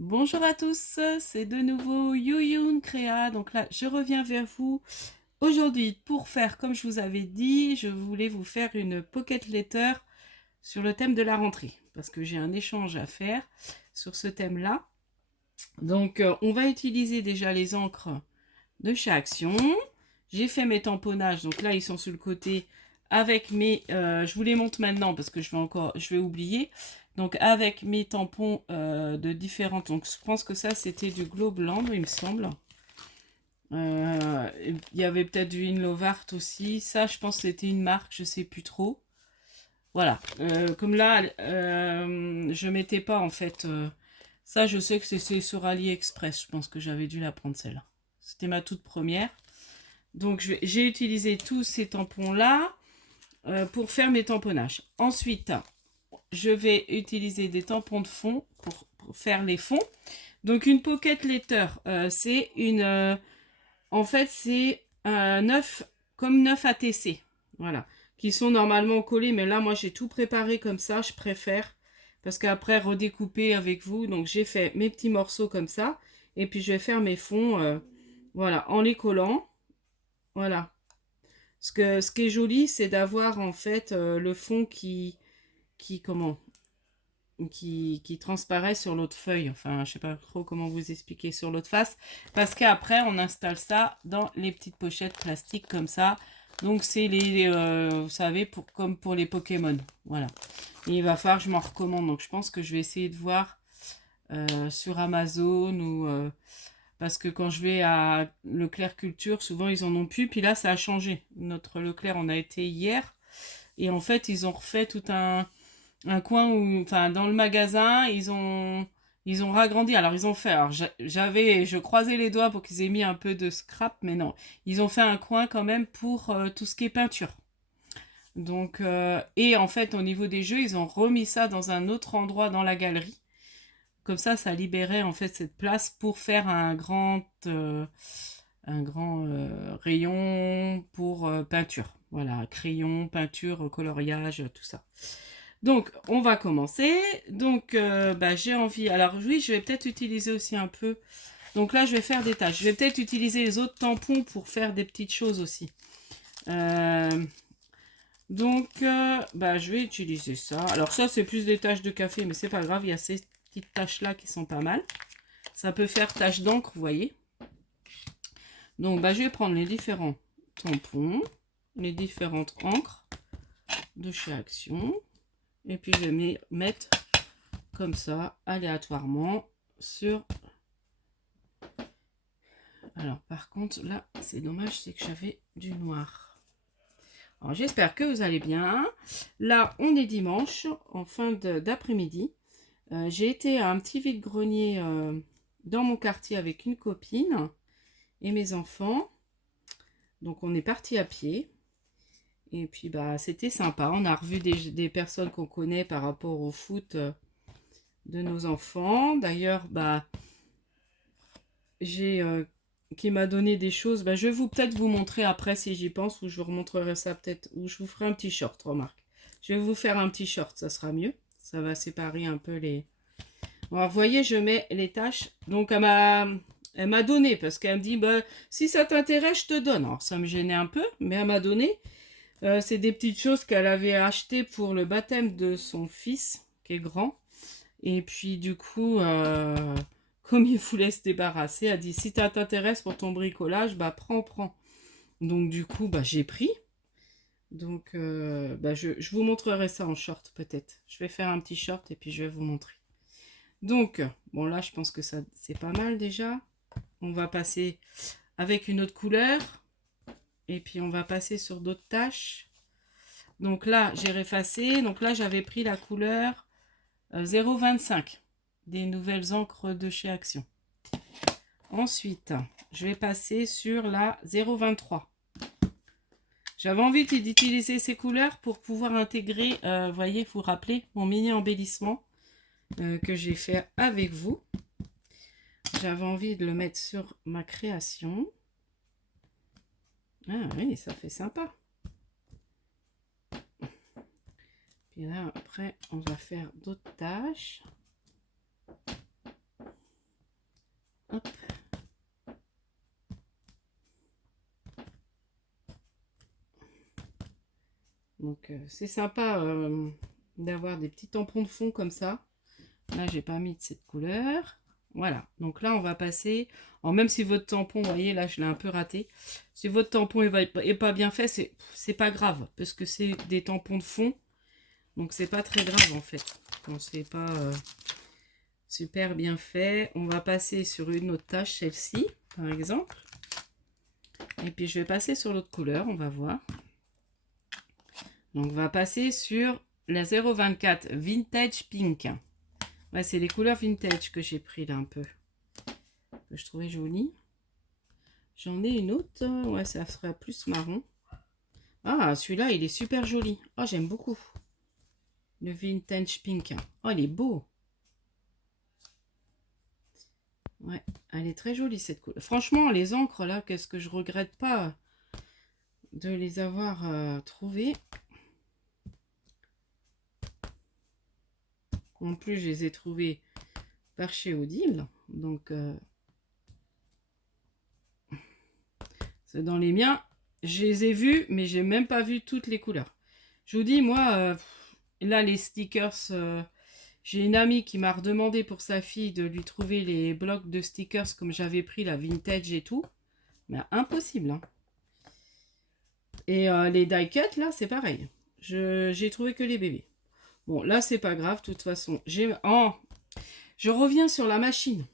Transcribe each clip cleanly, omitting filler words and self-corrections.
Bonjour à tous, c'est de nouveau Yuyun Créa. Donc là, je reviens vers vous aujourd'hui pour faire, comme je vous avais dit, je voulais vous faire une pocket letter sur le thème de la rentrée. Parce que j'ai un échange à faire sur ce thème-là. Donc, on va utiliser déjà les encres de chez Action. J'ai fait mes tamponnages, donc là, ils sont sur le côté avec mes... je vous les montre maintenant parce que je vais oublier. Donc avec mes tampons de différentes... Donc je pense que ça, c'était du Globland, il me semble. Il y avait peut-être du Inlovart aussi. Ça, je pense que c'était une marque, je sais plus trop. Voilà. Comme là, je mettais pas en fait... ça, je sais que c'est sur AliExpress. Je pense que j'avais dû la prendre celle-là. C'était ma toute première. Donc j'ai utilisé tous ces tampons-là pour faire mes tamponnages. Ensuite, je vais utiliser des tampons de fond pour faire les fonds. Donc une pocket letter, c'est une... en fait, c'est un 9 comme 9 ATC. Voilà. Qui sont normalement collés, mais là, moi, j'ai tout préparé comme ça, je préfère. Parce qu'après, redécouper avec vous. Donc, j'ai fait mes petits morceaux comme ça. Et puis, je vais faire mes fonds, voilà, en les collant. Voilà. Ce qui est joli, c'est d'avoir en fait le fond comment, qui transparaît sur l'autre feuille. Enfin, je sais pas trop comment vous expliquer sur l'autre face. Parce qu'après, on installe ça dans les petites pochettes plastiques comme ça. Donc, c'est vous savez, comme pour les Pokémon. Voilà. Et il va falloir que je m'en recommande. Donc, je pense que je vais essayer de voir sur Amazon ou... parce que quand je vais à Leclerc Culture, souvent ils en ont plus. Puis là, ça a changé. Notre Leclerc, on a été hier. Et en fait, ils ont refait tout un coin où, enfin, dans le magasin, ils ont ragrandi. Alors, ils ont fait, alors je croisais les doigts pour qu'ils aient mis un peu de scrap, mais non. Ils ont fait un coin quand même pour tout ce qui est peinture. Donc, et en fait, au niveau des jeux, ils ont remis ça dans un autre endroit dans la galerie. Comme ça libérait en fait cette place pour faire un grand rayon pour peinture. Voilà, crayon, peinture, coloriage, tout ça. Donc, on va commencer. Donc, j'ai envie. Alors, oui, je vais peut-être utiliser aussi un peu. Donc là, je vais faire des tâches. Je vais peut-être utiliser les autres tampons pour faire des petites choses aussi. Euh, je vais utiliser ça. Alors, ça, c'est plus des taches de café, mais c'est pas grave. Il y a ces petites taches-là qui sont pas mal. Ça peut faire tache d'encre, vous voyez. Donc, je vais prendre les différents tampons, les différentes encres de chez Action. Et puis, je vais mettre comme ça, aléatoirement, sur... Alors, par contre, là, c'est dommage, c'est que j'avais du noir. Alors, j'espère que vous allez bien. Là, on est dimanche, en fin d'après-midi. J'ai été à un petit vide-grenier dans mon quartier avec une copine et mes enfants. Donc, on est parti à pied. Et puis, c'était sympa. On a revu des personnes qu'on connaît par rapport au foot de nos enfants. D'ailleurs, j'ai qui m'a donné des choses. Je vais peut-être vous montrer après si j'y pense, ou je vous remontrerai ça peut-être, ou je vous ferai un petit short, remarque. Je vais vous faire un petit short, ça sera mieux. Ça va séparer un peu les... Bon, alors, vous voyez, je mets les tâches. Donc, elle m'a donné, parce qu'elle me dit, si ça t'intéresse, je te donne. Alors, ça me gênait un peu, mais elle m'a donné. C'est des petites choses qu'elle avait achetées pour le baptême de son fils, qui est grand. Et puis, du coup, comme il voulait se débarrasser, elle dit, si ça t'intéresse pour ton bricolage, prends. Donc, du coup, j'ai pris. Donc, je vous montrerai ça en short, peut-être. Je vais faire un petit short et puis je vais vous montrer. Donc, bon, là, je pense que ça, c'est pas mal déjà. On va passer avec une autre couleur. Et puis, on va passer sur d'autres tâches. Donc là, j'ai effacé. Donc là, j'avais pris la couleur 0,25 des nouvelles encres de chez Action. Ensuite, je vais passer sur la 0,23. J'avais envie d'utiliser ces couleurs pour pouvoir intégrer, voyez, vous rappelez, mon mini embellissement que j'ai fait avec vous. J'avais envie de le mettre sur ma création. Ah oui, ça fait sympa. Puis là, après, on va faire d'autres tâches. Hop. Donc c'est sympa d'avoir des petits tampons de fond comme ça. Là, j'ai pas mis de cette couleur. Voilà. Donc là, on va passer. Alors, même si votre tampon, vous voyez, là, je l'ai un peu raté. Si votre tampon est pas bien fait, c'est pas grave. Parce que c'est des tampons de fond. Donc, c'est pas très grave, en fait. Quand c'est pas super bien fait. On va passer sur une autre tâche, celle-ci, par exemple. Et puis, je vais passer sur l'autre couleur. On va voir. Donc, on va passer sur la 024 Vintage Pink. Ouais, c'est les couleurs vintage que j'ai pris là un peu. Que je trouvais jolies. J'en ai une autre. Ouais, ça sera plus marron. Ah, celui-là, il est super joli. Oh, j'aime beaucoup. Le vintage pink. Oh, il est beau. Ouais, elle est très jolie cette couleur. Franchement, les encres là, qu'est-ce que je regrette pas de les avoir trouvées. En plus, je les ai trouvées par chez Odile. Donc, c'est dans les miens. Je les ai vus, mais j'ai même pas vu toutes les couleurs. Je vous dis, moi, là, les stickers, j'ai une amie qui m'a redemandé pour sa fille de lui trouver les blocs de stickers comme j'avais pris la vintage et tout. Mais impossible, hein. Et les die cut, là, c'est pareil. J'ai trouvé que les bébés. Bon, là, c'est pas grave, de toute façon. Je reviens sur la machine.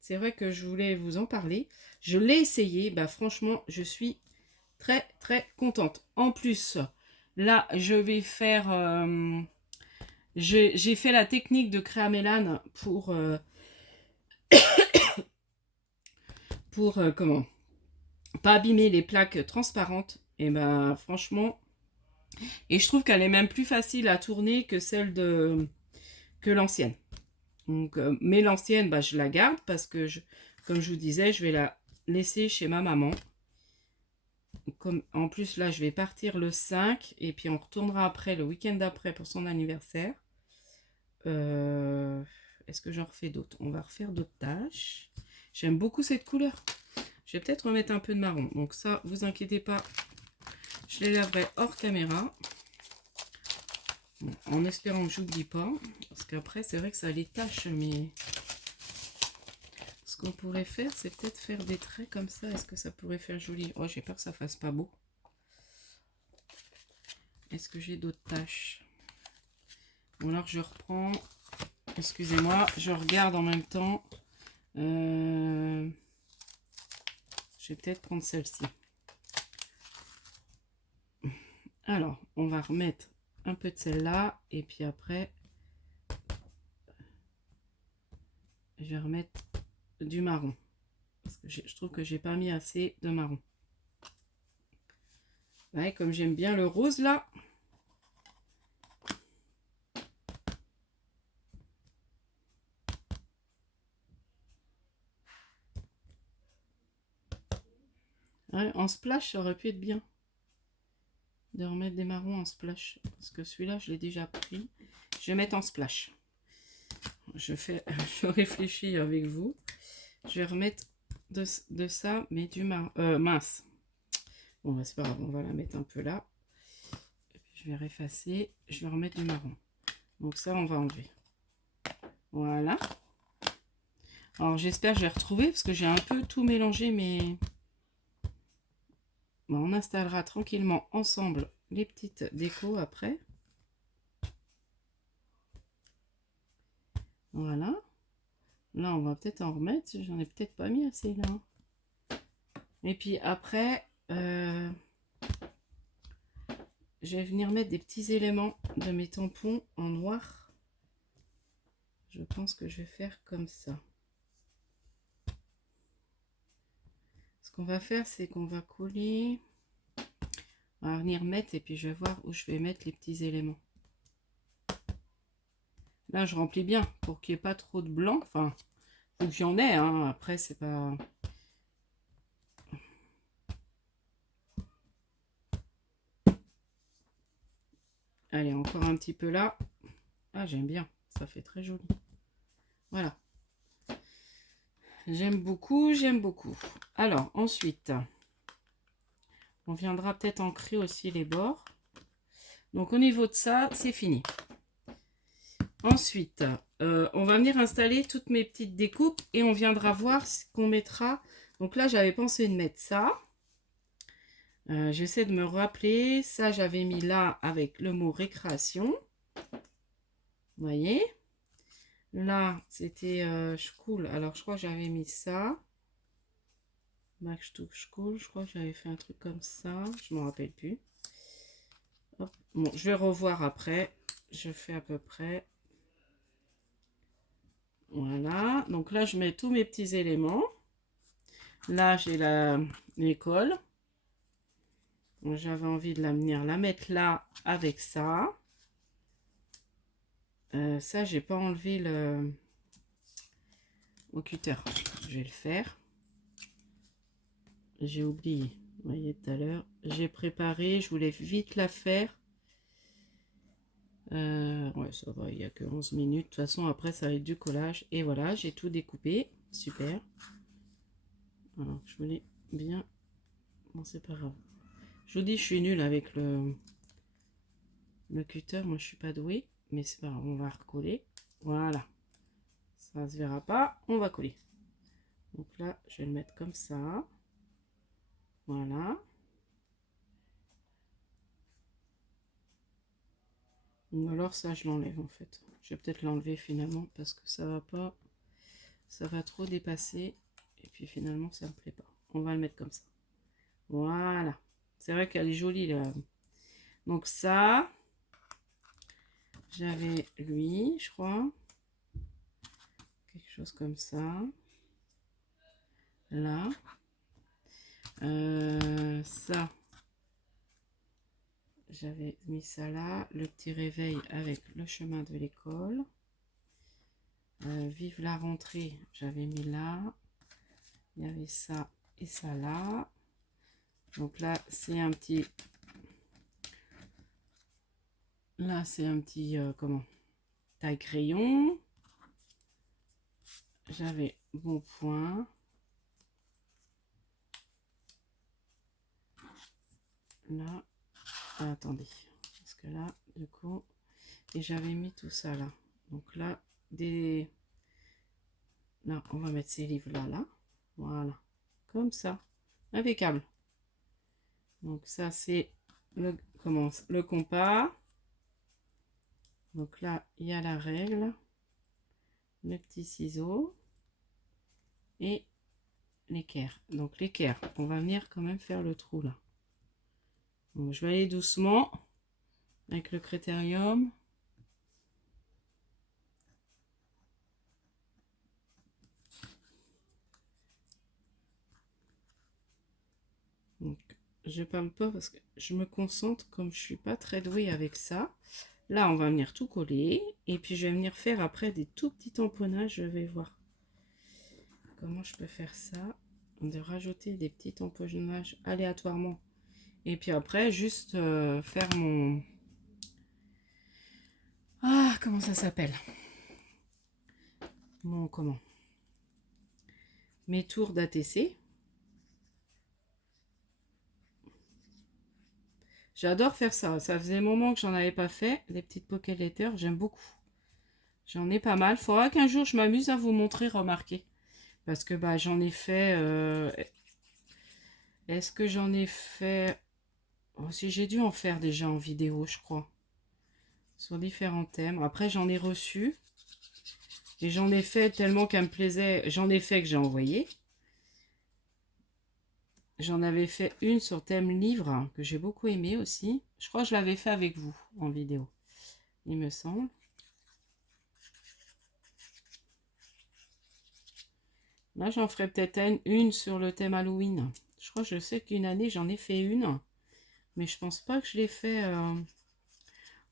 C'est vrai que je voulais vous en parler. Je l'ai essayé. Bah, franchement, je suis très, très contente. En plus, là, je vais faire... j'ai fait la technique de créamélan pour comment pas abîmer les plaques transparentes. Et ben franchement, et je trouve qu'elle est même plus facile à tourner que celle que l'ancienne. Donc, mais l'ancienne, bah, je la garde parce que, comme je vous disais, je vais la laisser chez ma maman. Comme, en plus, là, je vais partir le 5 et puis on retournera après, le week-end d'après pour son anniversaire. Est-ce que j'en refais d'autres? On va refaire d'autres tâches. J'aime beaucoup cette couleur. Je vais peut-être remettre un peu de marron. Donc ça, vous inquiétez pas, je les laverai hors caméra. Bon, en espérant que j'oublie pas. Parce qu'après, c'est vrai que ça les tâche, mais... Ce qu'on pourrait faire, c'est peut-être faire des traits comme ça. Est-ce que ça pourrait faire joli? Oh, j'ai peur que ça fasse pas beau. Est-ce que j'ai d'autres tâches? Bon, alors je reprends. Excusez-moi, je regarde en même temps. Je vais peut-être prendre celle-ci. Alors, on va remettre un peu de celle-là. Et puis après, je vais remettre du marron. Parce que je trouve que j'ai pas mis assez de marron. Ouais, comme j'aime bien le rose là. Ouais, en splash, ça aurait pu être bien. De remettre des marrons en splash. Parce que celui-là, je l'ai déjà pris. Je vais mettre en splash. Je réfléchis avec vous. Je vais remettre de ça, mais du mince. Bon, bah, c'est pas grave, on va la mettre un peu là. Et puis, je vais effacer. Je vais remettre du marron. Donc ça, on va enlever. Voilà. Alors, j'espère que je vais retrouver parce que j'ai un peu tout mélangé, mais... Bon, on installera tranquillement ensemble les petites décos après. Voilà. Là, on va peut-être en remettre. J'en ai peut-être pas mis assez là. Et puis après, je vais venir mettre des petits éléments de mes tampons en noir. Je pense que je vais faire comme ça. Ce qu'on va faire, c'est qu'on va coller. On va venir mettre et puis je vais voir où je vais mettre les petits éléments. Là, je remplis bien pour qu'il n'y ait pas trop de blanc. Enfin, faut que j'en ai, hein. Après, c'est pas... Allez, encore un petit peu là. Ah, j'aime bien. Ça fait très joli. Voilà. J'aime beaucoup, j'aime beaucoup. Alors, ensuite, on viendra peut-être ancrer aussi les bords. Donc, au niveau de ça, c'est fini. Ensuite, on va venir installer toutes mes petites découpes et on viendra voir ce qu'on mettra. Donc là, j'avais pensé de mettre ça. J'essaie de me rappeler. Ça, j'avais mis là avec le mot récréation. Vous voyez? Là, c'était school. Alors, je crois que j'avais mis ça. Back to school. Je crois que j'avais fait un truc comme ça. Je ne me rappelle plus. Hop. Bon, je vais revoir après. Je fais à peu près. Voilà. Donc là, je mets tous mes petits éléments. Là, j'ai l'école. J'avais envie de la mettre là avec ça. Ça, j'ai pas enlevé au cutter. Je vais le faire. J'ai oublié. Vous voyez tout à l'heure. J'ai préparé. Je voulais vite la faire. Ouais, ça va. Il n'y a que 11 minutes. De toute façon, après, ça va être du collage. Et voilà, j'ai tout découpé. Super. Alors, je voulais bien... Bon, c'est pas grave. Je vous dis, je suis nulle avec le cutter. Moi, je suis pas douée. Mais c'est pas grave. On va recoller. Voilà. Ça se verra pas. On va coller. Donc là, je vais le mettre comme ça. Voilà. Ou alors ça, je l'enlève en fait. Je vais peut-être l'enlever finalement parce que ça va pas. Ça va trop dépasser. Et puis finalement, ça me plaît pas. On va le mettre comme ça. Voilà. C'est vrai qu'elle est jolie là. Donc ça, j'avais lui, je crois. Quelque chose comme ça. Là. Ça. J'avais mis ça là. Le petit réveil avec le chemin de l'école. Vive la rentrée, j'avais mis là. Il y avait ça et ça là. Donc là, c'est un petit... Là, c'est un petit... comment? Taille crayon. J'avais bon point. Là. Ah, attendez. Parce que là, du coup... Et j'avais mis tout ça là. Donc là, des... Là, on va mettre ces livres-là, là. Voilà. Comme ça. Impeccable. Donc ça, c'est le compas. Donc là, il y a la règle. Le petit ciseau. Et l'équerre. Donc l'équerre, on va venir quand même faire le trou là. Donc, je vais aller doucement avec le critérium. Donc, je parle pas parce que je me concentre comme je suis pas très douée avec ça. Là, on va venir tout coller et puis je vais venir faire après des tout petits tamponnages. Je vais voir comment je peux faire ça, de rajouter des petits tamponnages aléatoirement et puis après juste faire mon... Ah, comment ça s'appelle? Mon comment? Mes tours d'ATC. J'adore faire ça. Ça faisait un moment que j'en avais pas fait. Des petites pocket letters, j'aime beaucoup. J'en ai pas mal. Faudra qu'un jour je m'amuse à vous montrer, remarquer. Parce que bah j'en ai fait... Est-ce que j'en ai fait... Oh, si j'ai dû en faire déjà en vidéo, je crois. Sur différents thèmes. Après, j'en ai reçu. Et j'en ai fait tellement qu'elle me plaisait. J'en ai fait que j'ai envoyé. J'en avais fait une sur thème livre, hein, que j'ai beaucoup aimé aussi. Je crois que je l'avais fait avec vous en vidéo, il me semble. Là, j'en ferai peut-être une sur le thème Halloween. Je crois que je sais qu'une année, j'en ai fait une. Mais je pense pas que je l'ai fait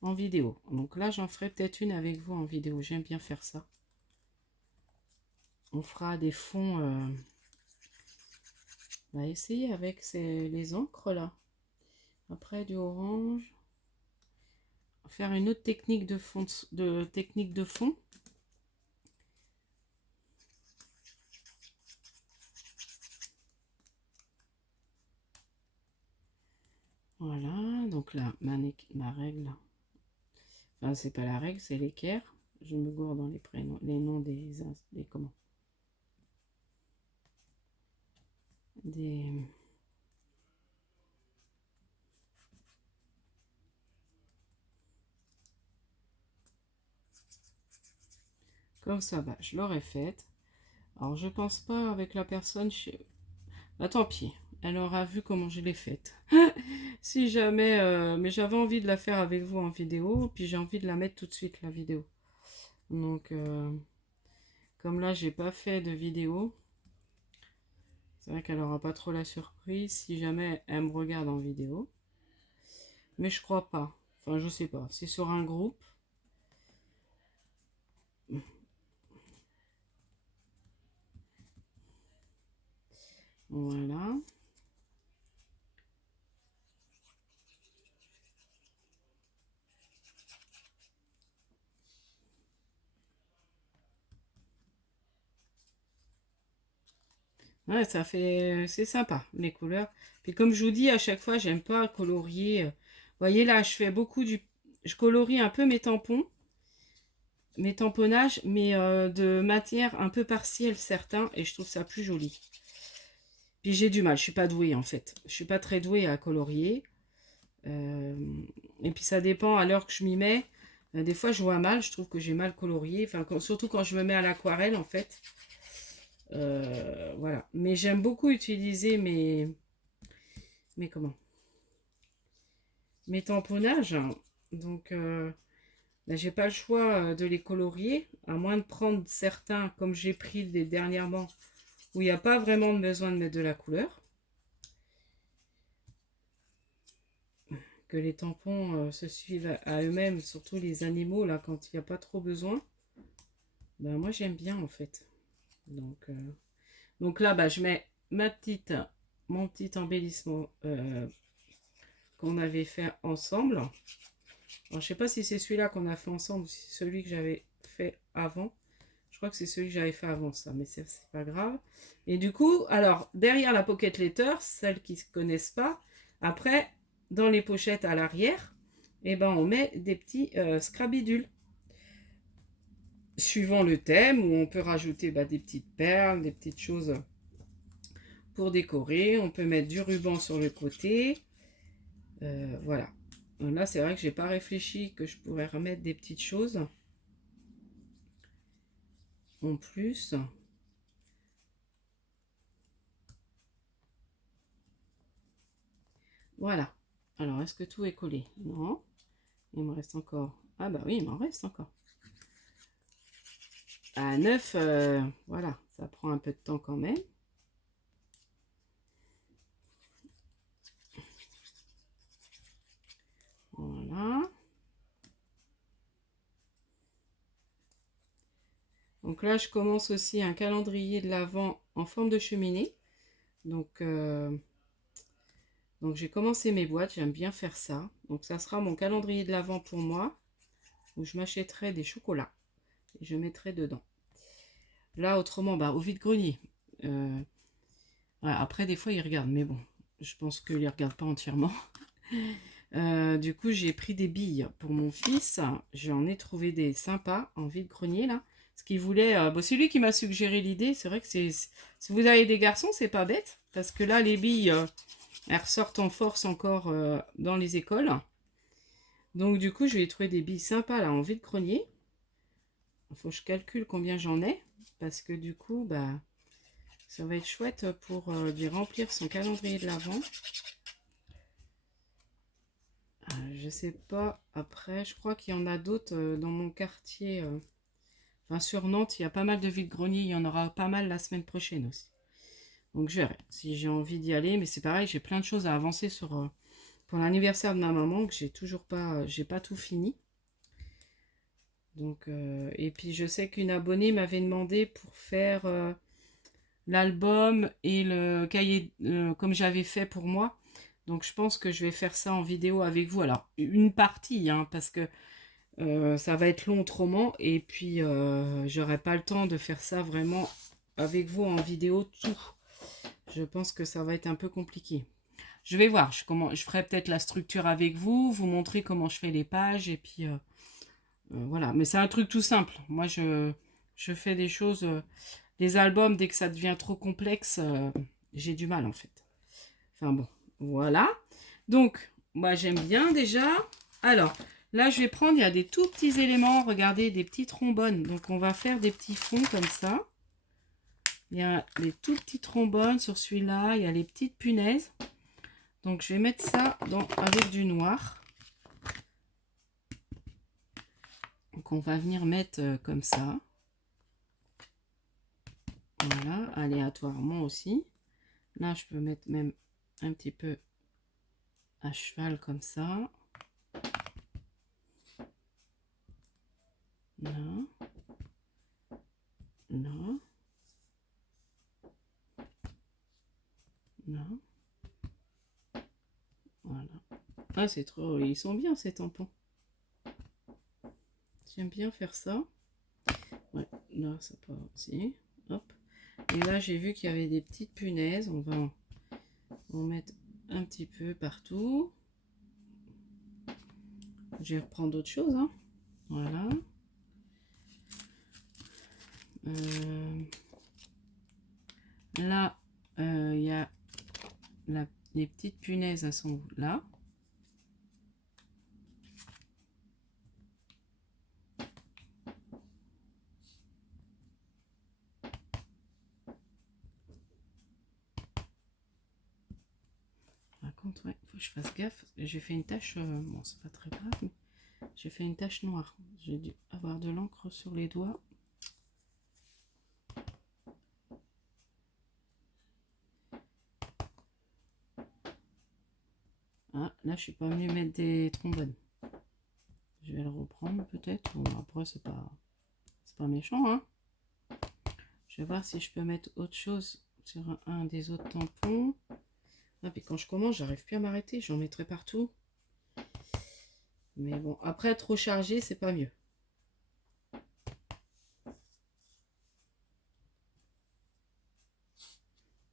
en vidéo. Donc là, j'en ferai peut-être une avec vous en vidéo. J'aime bien faire ça. On fera des fonds... On va essayer avec les encres là. Après, du orange. Faire une autre technique de fond. Voilà, donc là, ma règle, enfin c'est pas la règle, c'est l'équerre. Je me gourde dans les prénoms, les noms des comment, des comme ça, bah je l'aurais faite. Alors je pense pas avec la personne chez... Bah tant pis, elle aura vu comment je l'ai faite. Si jamais, mais j'avais envie de la faire avec vous en vidéo, puis j'ai envie de la mettre tout de suite la vidéo. Donc comme là j'ai pas fait de vidéo, c'est vrai qu'elle aura pas trop la surprise si jamais elle me regarde en vidéo. Mais je crois pas. Enfin je sais pas. C'est sur un groupe. Voilà. Ouais, ça fait... C'est sympa, les couleurs. Puis comme je vous dis, à chaque fois, j'aime pas colorier. Vous voyez là, je fais beaucoup du... Je colorie un peu mes tampons, mes tamponnages, mais de matière un peu partielle, certains, et je trouve ça plus joli. Puis j'ai du mal, je suis pas douée en fait. Je suis pas très douée à colorier. Euh, Et puis ça dépend à l'heure que je m'y mets. Des fois, je vois mal, je trouve que j'ai mal colorié. Enfin, surtout quand je me mets à l'aquarelle en fait. Voilà. Mais j'aime beaucoup utiliser mes comment? Mes tamponnages. Donc, ben, j'ai pas le choix de les colorier, à moins de prendre certains, comme j'ai pris dernièrement, où il n'y a pas vraiment besoin de mettre de la couleur. Que les tampons se suivent à eux-mêmes, surtout les animaux, là, quand il n'y a pas trop besoin. Ben, moi, j'aime bien, en fait. Donc là, bah, je mets mon petit embellissement qu'on avait fait ensemble. Alors, je sais pas si c'est celui-là qu'on a fait ensemble ou si c'est celui que j'avais fait avant. Je crois que c'est celui que j'avais fait avant ça, mais c'est pas grave. Et du coup, alors, derrière la pocket letter, celles qui ne connaissent pas, après, dans les pochettes à l'arrière, eh ben, on met des petits scrabidules. Suivant le thème, où on peut rajouter bah, des petites perles, des petites choses pour décorer. On peut mettre du ruban sur le côté. Voilà. Là, c'est vrai que j'ai pas réfléchi que je pourrais remettre des petites choses en plus. Voilà. Alors, est-ce que tout est collé? Non. Il me reste encore. Ah bah oui, il m'en reste encore. À 9, voilà. Ça prend un peu de temps quand même. Voilà. Donc là, je commence aussi un calendrier de l'Avent en forme de cheminée. Donc j'ai commencé mes boîtes, j'aime bien faire ça. Donc ça sera mon calendrier de l'Avent pour moi, où je m'achèterai des chocolats et je mettrai dedans. Là, autrement, bah, au vide-grenier. Voilà, après, des fois, ils regardent, mais bon, je pense qu'ils ne regardent pas entièrement. Du coup, j'ai pris des billes pour mon fils. J'en ai trouvé des sympas en vide-grenier, là. Ce qu'il voulait... bon, c'est lui qui m'a suggéré l'idée. C'est vrai que si vous avez des garçons, c'est pas bête. Parce que là, les billes, elles ressortent en force encore dans les écoles. Donc, du coup, je vais trouver des billes sympas, là, en vide-grenier. Il faut que je calcule combien j'en ai. Parce que du coup, bah... Ça va être chouette pour lui remplir son calendrier de l'Avent. Je sais pas, après, je crois qu'il y en a d'autres dans mon quartier. Enfin, sur Nantes, il y a pas mal de vide-greniers. Il y en aura pas mal la semaine prochaine aussi. Donc, je verrai si j'ai envie d'y aller. Mais c'est pareil, j'ai plein de choses à avancer pour l'anniversaire de ma maman que j'ai toujours pas, j'ai pas tout fini. Donc, et puis, je sais qu'une abonnée m'avait demandé pour faire l'album et le cahier comme j'avais fait pour moi. Donc je pense que je vais faire ça en vidéo avec vous. Alors une partie, hein, parce que ça va être long autrement. Et puis j'aurai pas le temps de faire ça vraiment avec vous en vidéo tout. Je pense que ça va être un peu compliqué. je vais voir. Je ferai peut-être la structure avec vous, vous montrer comment je fais les pages. Et puis, voilà. Mais c'est un truc tout simple. Moi, je fais des choses... les albums, dès que ça devient trop complexe, j'ai du mal, en fait. Enfin bon, voilà. Donc, moi, j'aime bien déjà. Alors, là, je vais prendre, il y a des tout petits éléments. Regardez, des petits trombones. Donc, on va faire des petits fonds comme ça. Il y a les tout petits trombones sur celui-là. Il y a les petites punaises. Donc, je vais mettre ça avec du noir. Donc, on va venir mettre comme ça. Voilà, aléatoirement aussi. Là, je peux mettre même un petit peu à cheval comme ça. Là. Là. Là. Voilà. Ah, c'est trop... Ils sont bien, ces tampons. J'aime bien faire ça. Ouais, là, ça peut aussi. Hop. Et là, j'ai vu qu'il y avait des petites punaises. On va en mettre un petit peu partout. Je vais reprendre d'autres choses. Hein. Voilà. Là, il y a les petites punaises, elles sont là. Par contre, ouais, faut que je fasse gaffe. J'ai fait une tache, bon, c'est pas très grave, mais j'ai fait une tache noire. J'ai dû avoir de l'encre sur les doigts. Ah, là, je suis pas venue mettre des trombones. Je vais le reprendre peut-être. Bon, après, c'est pas méchant, hein. Je vais voir si je peux mettre autre chose sur un des autres tampons. Ah, puis quand je commence, j'arrive plus à m'arrêter. J'en mettrai partout. Mais bon, après, trop chargé, c'est pas mieux.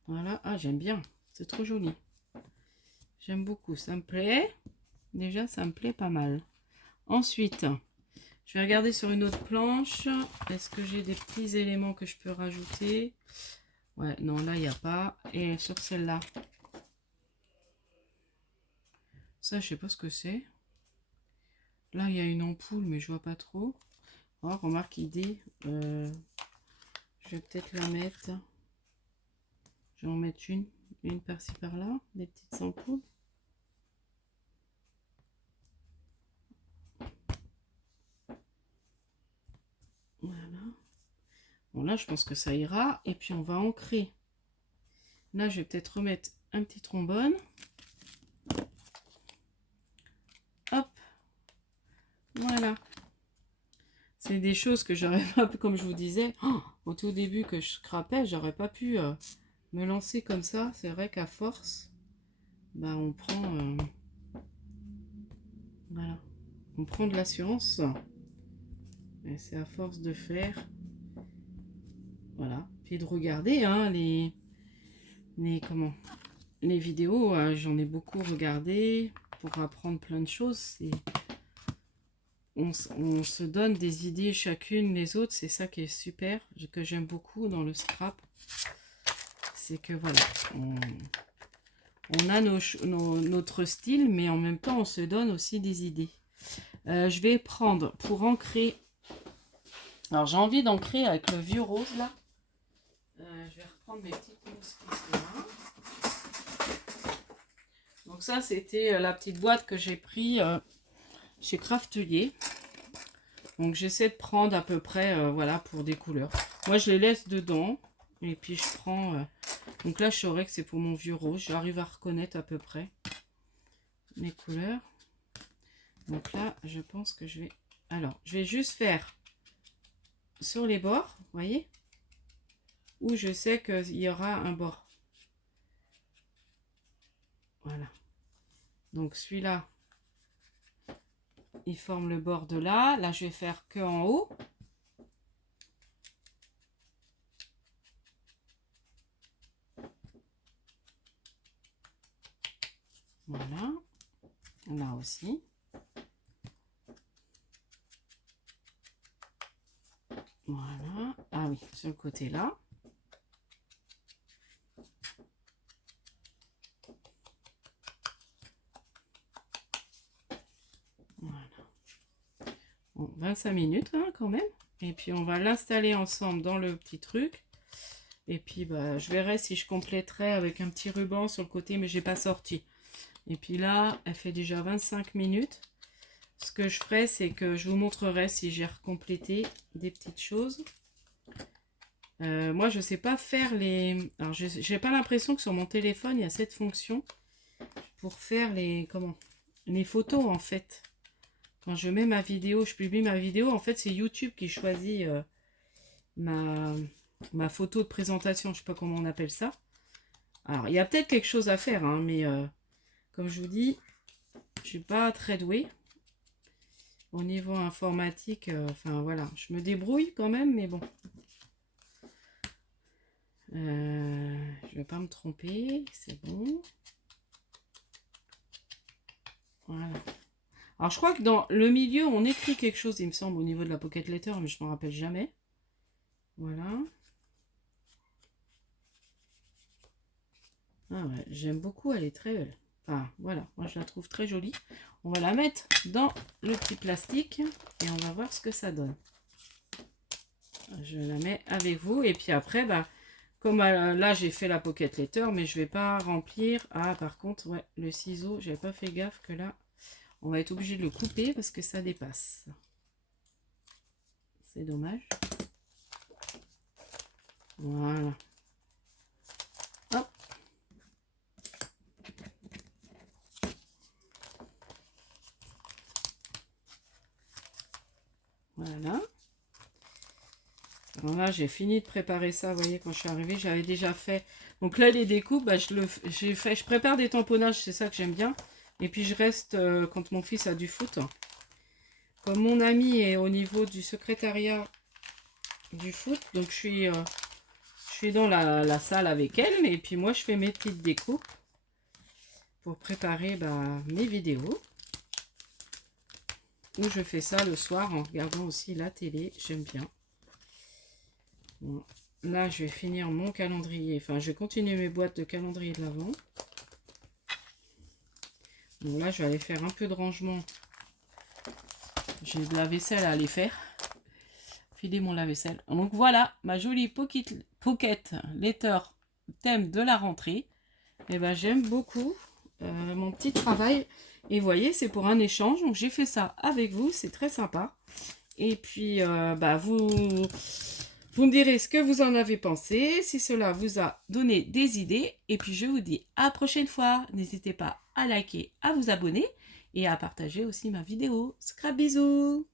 Voilà. Ah, j'aime bien. C'est trop joli. J'aime beaucoup. Ça me plaît. Déjà, ça me plaît pas mal. Ensuite, je vais regarder sur une autre planche. Est-ce que j'ai des petits éléments que je peux rajouter? Ouais, non, là, il n'y a pas. Et sur celle-là. Ça, je sais pas ce que c'est. Là, il y a une ampoule, mais je vois pas trop. Oh, remarque, idée. Je vais peut-être la mettre. Je vais en mettre une par-ci par-là. Des petites ampoules. Voilà. Bon, là, je pense que ça ira. Et puis, on va ancrer. Là, je vais peut-être remettre un petit trombone. Hop. Voilà. C'est des choses que j'aurais pas, comme je vous disais, au tout début que je scrapais, j'aurais pas pu me lancer comme ça. C'est vrai qu'à force, bah, on prend... voilà. On prend de l'assurance. Et c'est à force de faire. Voilà. Puis de regarder hein, les vidéos. J'en ai beaucoup regardé pour apprendre plein de choses. On se donne des idées chacune les autres. C'est ça qui est super, que j'aime beaucoup dans le scrap. C'est que voilà, on a notre style, mais en même temps, on se donne aussi des idées. Je vais prendre pour ancrer. Alors, j'ai envie d'ancrer avec le vieux rose, là. Je vais reprendre mes petites mousses qui sont là. Donc ça, c'était la petite boîte que j'ai pris chez Craftelier. Donc, j'essaie de prendre à peu près, voilà, pour des couleurs. Moi, je les laisse dedans. Et puis, je prends... donc là, je saurais que c'est pour mon vieux rose. J'arrive à reconnaître à peu près mes couleurs. Donc là, je pense que je vais... Alors, je vais juste faire sur les bords, vous voyez, où je sais qu'il y aura un bord. Voilà. Donc celui-là, il forme le bord de là. Là, je vais faire que en haut. Voilà. Là aussi. Voilà. Ah oui, sur le côté là. Voilà. Bon, 25 minutes hein, quand même. Et puis on va l'installer ensemble dans le petit truc. Et puis bah, je verrai si je compléterai avec un petit ruban sur le côté, mais j'ai pas sorti. Et puis là, elle fait déjà 25 minutes. Ce que je ferai, c'est que je vous montrerai si j'ai recomplété des petites choses. Moi, je sais pas faire les... Alors, j'ai pas l'impression que sur mon téléphone, il y a cette fonction pour faire les... Comment? Les photos, en fait. Quand je mets ma vidéo, je publie ma vidéo, en fait, c'est YouTube qui choisit ma photo de présentation. Je sais pas comment on appelle ça. Alors, il y a peut-être quelque chose à faire, hein, mais comme je vous dis, je suis pas très douée. Au niveau informatique, enfin voilà, je me débrouille quand même, mais bon. Je vais pas me tromper, c'est bon. Voilà. Alors je crois que dans le milieu, on écrit quelque chose, il me semble, au niveau de la Pocket Letter, mais je m'en rappelle jamais. Voilà. Ah ouais, j'aime beaucoup, elle est très belle. Enfin, voilà, moi je la trouve très jolie. On va la mettre dans le petit plastique et on va voir ce que ça donne. Je la mets avec vous et puis après, bah, comme là j'ai fait la Pocket Letter, mais je vais pas remplir. Ah, par contre, ouais, le ciseau, j'avais pas fait gaffe que là, on va être obligé de le couper parce que ça dépasse. C'est dommage. Voilà. Hop. Voilà. Alors là, j'ai fini de préparer ça. Vous voyez, quand je suis arrivée, j'avais déjà fait. Donc là, les découpes, bah, je prépare des tamponnages, c'est ça que j'aime bien. Et puis je reste quand mon fils a du foot. Comme mon ami est au niveau du secrétariat du foot, donc je suis dans la salle avec elle. Et puis moi, je fais mes petites découpes pour préparer bah, mes vidéos. Ou je fais ça le soir en regardant aussi la télé. J'aime bien. Bon. Là, je vais finir mon calendrier. Enfin, je vais continuer mes boîtes de calendrier de l'Avent. Bon, là, je vais aller faire un peu de rangement. J'ai de la vaisselle à aller faire. Filer mon lave-vaisselle. Donc voilà, ma jolie pocket letter thème de la rentrée. Et ben, j'aime beaucoup mon petit travail. Et vous voyez, c'est pour un échange. Donc j'ai fait ça avec vous. C'est très sympa. Et puis, bah, vous me direz ce que vous en avez pensé, si cela vous a donné des idées. Et puis, je vous dis à la prochaine fois. N'hésitez pas à liker, à vous abonner et à partager aussi ma vidéo. Scrap bisous!